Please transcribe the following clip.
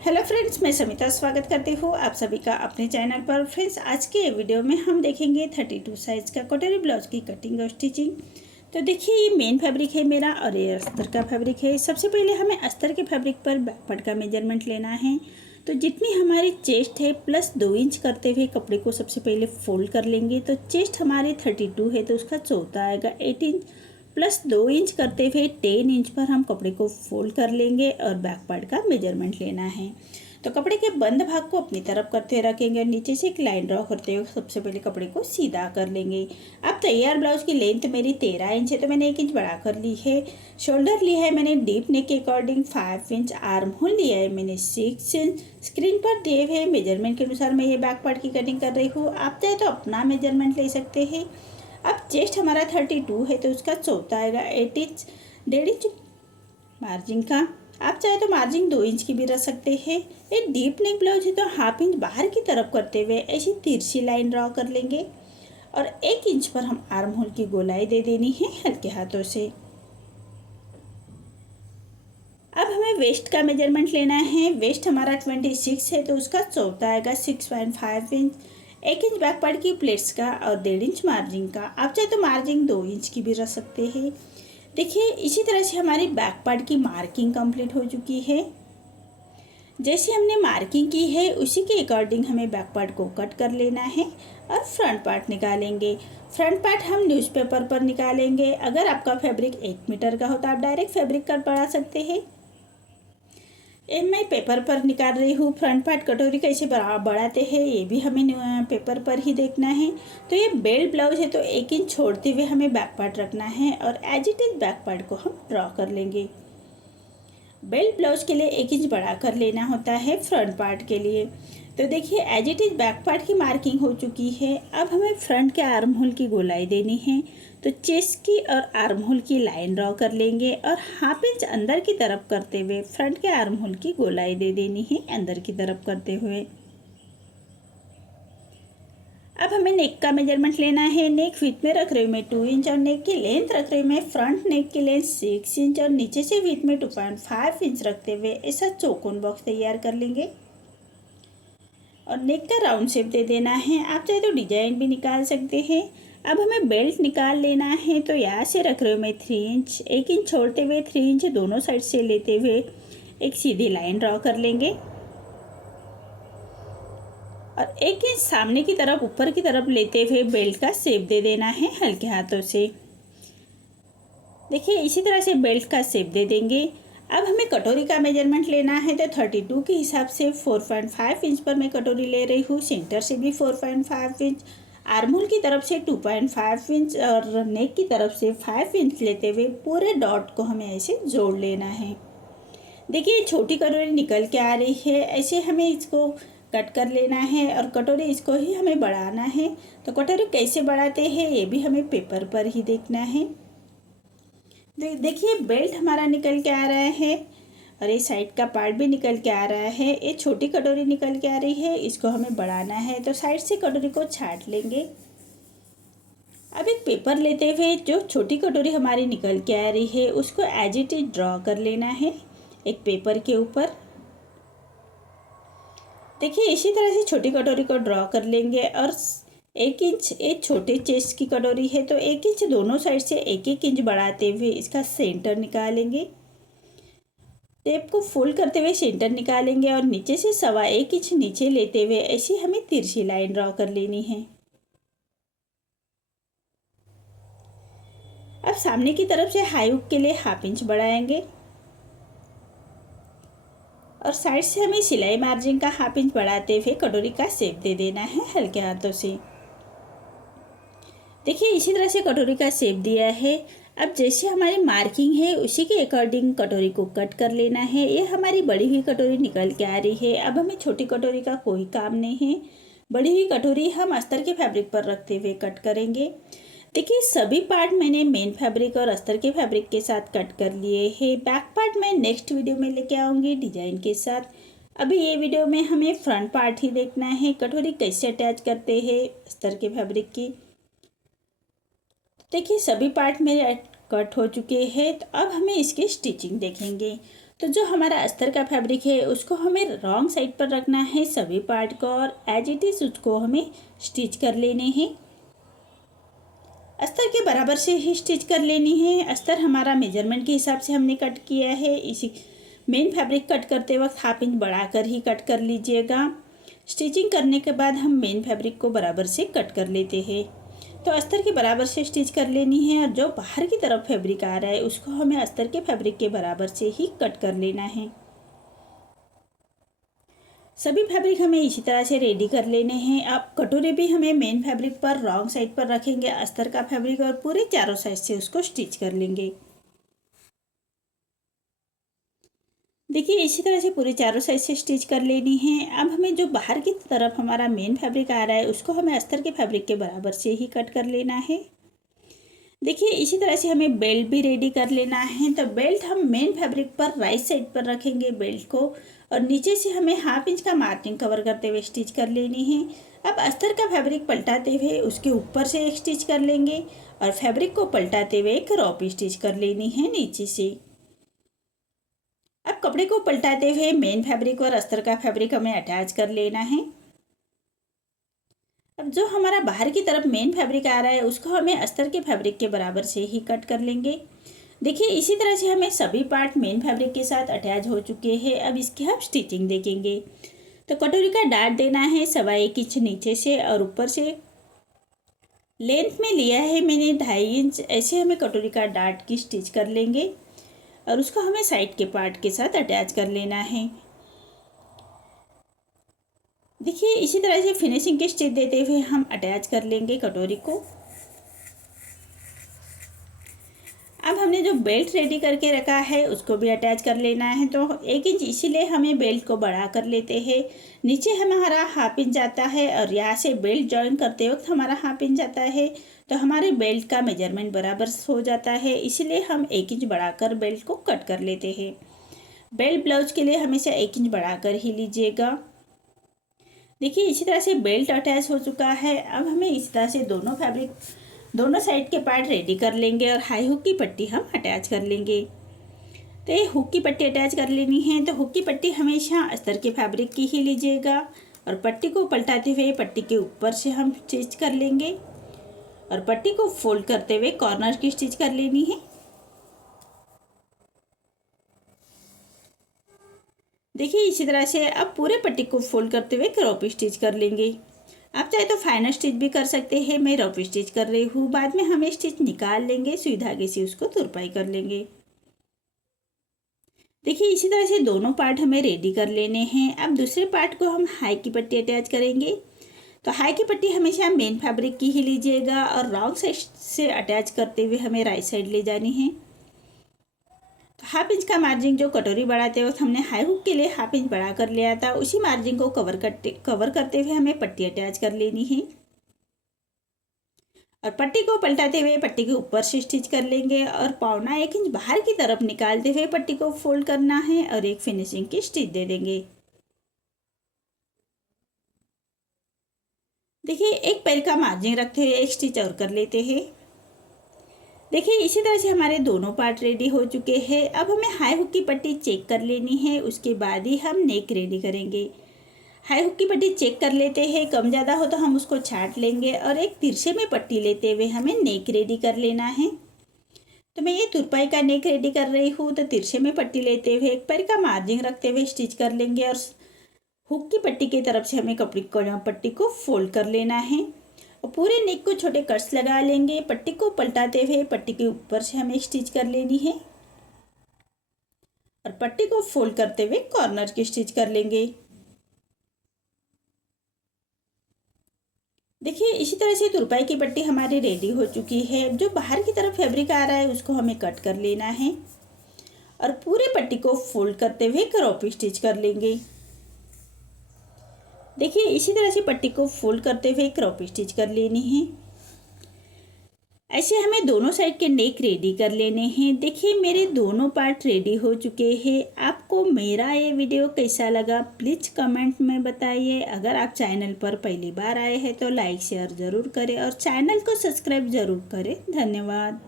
Hello friends, मैं समिता स्वागत करती हूँ आप सभी का अपने चैनल पर। फ्रेंड्स, आज के वीडियो में हम देखेंगे 32 साइज़ का कटोरी ब्लाउज की कटिंग और स्टिचिंग। तो देखिए, ये मेन फैब्रिक है मेरा और ये अस्तर का फैब्रिक है। सबसे पहले हमें अस्तर के फैब्रिक पर बैकपार्ट का मेजरमेंट लेना है। तो जितनी हमारी चेस्ट है प्लस 2 इंच करते हुए कपड़े को सबसे पहले फोल्ड कर लेंगे। तो चेस्ट हमारी 32 है तो उसका चौथा आएगा 8 इंच प्लस 2 इंच करते हुए 10 इंच पर हम कपड़े को फोल्ड कर लेंगे और बैक पार्ट का मेजरमेंट लेना है। तो कपड़े के बंद भाग को अपनी तरफ करते रखेंगे और नीचे से एक लाइन ड्रॉ करते हुए सबसे पहले कपड़े को सीधा कर लेंगे। अब तैयार ब्लाउज की लेंथ मेरी 13 इंच है तो मैंने 1 इंच बढ़ा कर ली है। शोल्डर लिया है मैंने डीप नेक के अकॉर्डिंग 5 इंच। आर्म होल लिया है मैंने 6 इंच। स्क्रीन पर दिए हुए मेजरमेंट के अनुसार मैं ये बैक पार्ट की कटिंग कर रही हूँ। आप चाहे तो अपना मेजरमेंट ले सकते हैं। अब चेस्ट हमारा 32 है तो उसका चौथा आएगा 8 इंच। 1.5 इंच मार्जिन का। आप चाहे तो मार्जिन 2 इंच की भी रख सकते हैं। एक डीप नेक ब्लाउज है तो हाफ इंच बाहर की तरफ करते हुए ऐसी तिरछी लाइन ड्रॉ कर लेंगे और 1 इंच पर हम आर्म होल की गोलाई दे देनी है हल्के हाथों से। अब हमें वेस्ट का मेजरमेंट लेना है। वेस्ट हमारा 26 है तो उसका चौथा आएगा 6.5 इंच। 1 इंच बैक पार्ट की प्लेट्स का और 1.5 इंच मार्जिन का। आप चाहे तो मार्जिन 2 इंच की भी रख सकते हैं। देखिए, इसी तरह से हमारी बैक पार्ट की मार्किंग कंप्लीट हो चुकी है। जैसे हमने मार्किंग की है उसी के अकॉर्डिंग हमें बैक पार्ट को कट कर लेना है और फ्रंट पार्ट निकालेंगे। फ्रंट पार्ट हम न्यूज़पेपर पर निकालेंगे। अगर आपका फैब्रिक 1 मीटर का हो तो आप डायरेक्ट फैब्रिक कट बढ़ा सकते हैं। मैं पेपर पर निकाल रही हूँ। फ्रंट पार्ट कटोरी कैसे बढ़ाते हैं ये भी हमें पेपर पर ही देखना है। तो ये बेल्ट ब्लाउज है तो 1 इंच छोड़ते हुए हमें बैक पार्ट रखना है और as it is back part को हम ड्रॉ कर लेंगे। बेल्ट ब्लाउज के लिए 1 इंच बढ़ा कर लेना होता है फ्रंट पार्ट के लिए। तो देखिए, as it is back part की मार्किंग हो चुकी है। अब हमें फ्रंट के आर्म होल की गोलाई देनी है। तो चेस्ट की और आर्म होल की लाइन ड्रॉ कर लेंगे और हाफ इंच अंदर की तरफ करते हुए फ्रंट के आर्म होल की गोलाई दे देनी है अंदर की तरफ करते हुए। अब हमें नेक का मेजरमेंट लेना है। नेक विथ में रख रही हूँ मैं 2 इंच और नेक की लेंथ रख रही हूँ मैं फ्रंट नेक की लेंथ 6 इंच और नीचे से विथ में 2.5 इंच रखते हुए ऐसा चौकोन बॉक्स तैयार कर लेंगे और नेक का राउंड शेप दे देना है। आप चाहे तो डिजाइन भी निकाल सकते हैं। अब हमें बेल्ट निकाल लेना है। तो यहाँ से रख रहे हो मैं 3 इंच। 1 इंच छोड़ते हुए 3 इंच दोनों साइड से लेते हुए एक सीधी लाइन ड्रॉ कर लेंगे और 1 इंच सामने की तरफ ऊपर की तरफ लेते हुए बेल्ट का शेप दे देना है हल्के हाथों से। देखिए, इसी तरह से बेल्ट का शेप दे देंगे। अब हमें कटोरी का मेजरमेंट लेना है। तो 32 के हिसाब से 4.5 इंच पर मैं कटोरी ले रही हूँ। सेंटर से भी 4.5 इंच, आर्महोल की तरफ से 2.5 इंच और नेक की तरफ से 5 इंच लेते हुए पूरे डॉट को हमें ऐसे जोड़ लेना है। देखिए, छोटी कटोरी निकल के आ रही है, ऐसे हमें इसको कट कर लेना है और कटोरी इसको ही हमें बढ़ाना है। तो कटोरी कैसे बढ़ाते हैं ये भी हमें पेपर पर ही देखना है। देखिए, बेल्ट हमारा निकल के आ रहा है और ये साइड का पार्ट भी निकल के आ रहा है। ये छोटी कटोरी निकल के आ रही है, इसको हमें बढ़ाना है। तो साइड से कटोरी को छाट लेंगे। अब एक पेपर लेते हुए जो छोटी कटोरी हमारी निकल के आ रही है उसको एज इट इज ड्रॉ कर लेना है एक पेपर के ऊपर। देखिए, इसी तरह से छोटी कटोरी को ड्रॉ कर लेंगे और 1 इंच एक छोटे चेस्ट की कटोरी है तो 1 इंच दोनों साइड से 1-1 इंच बढ़ाते हुए इसका सेंटर निकालेंगे। टेप को फोल्ड करते हुए सेंटर निकालेंगे और नीचे से 1.25 इंच नीचे लेते हुए ऐसी हमें तिरछी लाइन ड्रॉ कर लेनी है। अब सामने की तरफ से हाई हुक के लिए हाफ इंच बढ़ाएंगे और साइड से हमें सिलाई मार्जिन का हाफ इंच बढ़ाते हुए कटोरी का शेप दे देना है हल्के हाथों से। देखिए, इसी तरह से कटोरी का शेप दिया है। अब जैसे हमारी मार्किंग है उसी के अकॉर्डिंग कटोरी को कट कर लेना है। ये हमारी बड़ी हुई कटोरी निकल के आ रही है। अब हमें छोटी कटोरी का कोई काम नहीं है। बड़ी हुई कटोरी हम अस्तर के फैब्रिक पर रखते हुए कट करेंगे। देखिए, सभी पार्ट मैंने मेन फैब्रिक और अस्तर के फैब्रिक के साथ कट कर लिए हैं। बैक पार्ट मैं नेक्स्ट वीडियो में लेके आऊँगी डिजाइन के साथ। अभी ये वीडियो में हमें फ्रंट पार्ट ही देखना है, कटोरी कैसे अटैच करते हैं अस्तर के फैब्रिक की। देखिए, सभी पार्ट मेरे कट हो चुके हैं। तो अब हमें इसकी स्टिचिंग देखेंगे। तो जो हमारा अस्तर का फैब्रिक है उसको हमें रॉन्ग साइड पर रखना है सभी पार्ट को, और एज इट इज़ उसको हमें स्टिच कर लेने हैं। अस्तर के बराबर से ही स्टिच कर लेनी है। अस्तर हमारा मेजरमेंट के हिसाब से हमने कट किया है। इसी मेन फैब्रिक कट करते वक्त 1/2 इंच बढ़ाकर ही कट कर लीजिएगा। स्टिचिंग करने के बाद हम मेन फैब्रिक को बराबर से कट कर लेते हैं। तो अस्तर के बराबर से स्टिच कर लेनी है, और जो बाहर की तरफ फैब्रिक आ रहा है उसको हमें अस्तर के फैब्रिक के बराबर से ही कट कर लेना है। सभी फैब्रिक हमें इसी तरह से रेडी कर लेने हैं। अब कटोरे भी हमें मेन फैब्रिक पर रॉन्ग साइड पर रखेंगे अस्तर का फैब्रिक, और पूरे चारों साइड से उसको स्टिच कर लेंगे। देखिए इसी तरह से पूरे चारों साइड से स्टिच कर लेनी है। अब हमें जो बाहर की तरफ हमारा मेन फैब्रिक आ रहा है उसको हमें अस्तर के फैब्रिक के बराबर से ही कट कर लेना है। देखिए इसी तरह से हमें बेल्ट भी रेडी कर लेना है। तो बेल्ट हम मेन फैब्रिक पर राइट साइड पर रखेंगे बेल्ट को, और नीचे से हमें 1/2 इंच का मार्जिन कवर करते हुए स्टिच कर लेनी है। अब अस्तर का फैब्रिक पलटाते हुए उसके ऊपर से एक स्टिच कर लेंगे, और फैब्रिक को पलटाते हुए एक रॉप स्टिच कर लेनी है नीचे से। अब कपड़े को पलटाते हुए मेन फैब्रिक और अस्तर का फैब्रिक हमें अटैच कर लेना है। अब जो हमारा बाहर की तरफ मेन फैब्रिक आ रहा है उसको हमें अस्तर के फैब्रिक के बराबर से ही कट कर लेंगे। देखिए इसी तरह से हमें सभी पार्ट मेन फैब्रिक के साथ अटैच हो चुके हैं। अब इसकी हम स्टिचिंग देखेंगे। तो कटोरी का डाट देना है 1.25 इंच नीचे से, और ऊपर से लेंथ में लिया है मैंने 2.5 इंच। ऐसे हमें कटोरी का डाट की स्टिच कर लेंगे, और उसको हमें साइड के पार्ट के साथ अटैच कर लेना है। देखिए इसी तरह से फिनिशिंग की स्टिच देते हुए हम अटैच कर लेंगे कटोरी को। अब हमने जो बेल्ट रेडी करके रखा है उसको भी अटैच कर लेना है। तो 1 इंच इसीलिए हमें बेल्ट को बढ़ा कर लेते हैं। नीचे हमारा 1/2 इंच आता है, और यहाँ से बेल्ट जॉइन करते वक्त हमारा 1/2 इंच आता है। तो हमारे बेल्ट का मेजरमेंट बराबर हो जाता है, इसीलिए हम 1 इंच बढ़ाकर बेल्ट को कट कर लेते हैं। बेल्ट ब्लाउज के लिए हमेशा 1 इंच बढ़ाकर ही लीजिएगा। देखिए इसी तरह से बेल्ट अटैच हो चुका है। अब हमें इस तरह से दोनों साइड के पार्ट रेडी कर लेंगे, और हाई हुक की पट्टी हम अटैच कर लेंगे। तो ये हुक की पट्टी अटैच कर लेनी है। तो हुक की पट्टी हमेशा अस्तर के फैब्रिक की ही लीजिएगा, और पट्टी को पलटाते हुए पट्टी के ऊपर से हम स्टिच कर लेंगे, और पट्टी को फोल्ड करते हुए कॉर्नर की स्टिच कर लेनी है। देखिए इसी तरह से अब पूरे पट्टी को फोल्ड करते हुए क्रॉप स्टिच कर लेंगे। आप चाहे तो फाइनल स्टिच भी कर सकते हैं, मैं रफ स्टिच कर रही हूँ। बाद में हमें स्टिच निकाल लेंगे, सुई धागे से उसको तुरपाई कर लेंगे। देखिए इसी तरह से दोनों पार्ट हमें रेडी कर लेने हैं। अब दूसरे पार्ट को हम हाई की पट्टी अटैच करेंगे। तो हाई की पट्टी हमेशा मेन फैब्रिक की ही लीजिएगा, और रॉन्ग साइड से अटैच करते हुए हमें राइट साइड ले जानी है। तो 1/2 इंच का मार्जिन जो कटोरी बढ़ाते वक्त हमने हाई हुक के लिए 1/2 इंच बढ़ा कर लिया था, उसी मार्जिन को कवर करते हुए हमें पट्टी अटैच कर लेनी है, और पट्टी को पलटाते हुए पट्टी के ऊपर से स्टिच कर लेंगे, और 1.25 इंच बाहर की तरफ निकालते हुए पट्टी को फोल्ड करना है, और एक फिनिशिंग की स्टिच दे देंगे। देखिए एक पैर का मार्जिन रखते हुए एक स्टिच और कर लेते हैं। देखिए इसी तरह से हमारे दोनों पार्ट रेडी हो चुके हैं। अब हमें हाई हुक की पट्टी चेक कर लेनी है, उसके बाद ही हम नेक रेडी करेंगे। हाई हुक की पट्टी चेक कर लेते हैं, कम ज़्यादा हो तो हम उसको छाट लेंगे, और एक तिरछे में पट्टी लेते हुए हमें नेक रेडी कर लेना है। तो मैं ये तुरपाई का नेक रेडी कर रही हूँ। तो तिरछे में पट्टी लेते हुए एक पैर का मार्जिन रखते हुए स्टिच कर लेंगे, और हुक की पट्टी की तरफ से हमें पट्टी को फोल्ड कर लेना है, और पूरे नेक को छोटे कट्स लगा लेंगे। पट्टी को पलटाते हुए पट्टी के ऊपर से हमें स्टिच कर लेनी है, और पट्टी को फोल्ड करते हुए कॉर्नर की स्टिच कर लेंगे। देखिए इसी तरह से तुरपाई की पट्टी हमारी रेडी हो चुकी है। जो बाहर की तरफ फैब्रिक आ रहा है उसको हमें कट कर लेना है, और पूरे पट्टी को फोल्ड करते हुए क्रॉप स्टिच कर लेंगे। देखिए इसी तरह से पट्टी को फोल्ड करते हुए क्रॉप स्टिच कर लेनी है। ऐसे हमें दोनों साइड के नेक रेडी कर लेने हैं। देखिए मेरे दोनों पार्ट रेडी हो चुके हैं। आपको मेरा ये वीडियो कैसा लगा प्लीज़ कमेंट में बताइए। अगर आप चैनल पर पहली बार आए हैं तो लाइक शेयर ज़रूर करें, और चैनल को सब्सक्राइब ज़रूर करें। धन्यवाद।